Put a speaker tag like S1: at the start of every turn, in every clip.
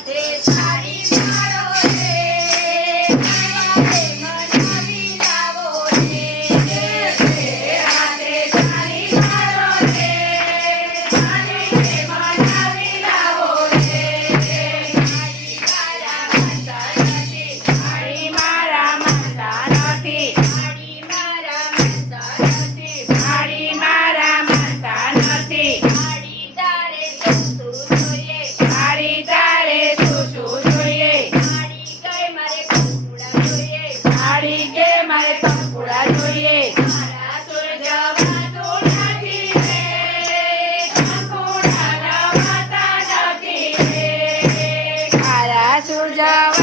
S1: હાથે Yeah.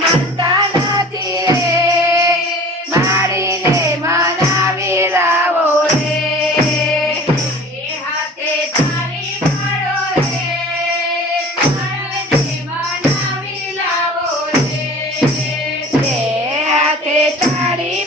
S1: માનતા નથી મારીને મનાવી લાવો રે. હાથે તારી પડો રે. હાથે તારી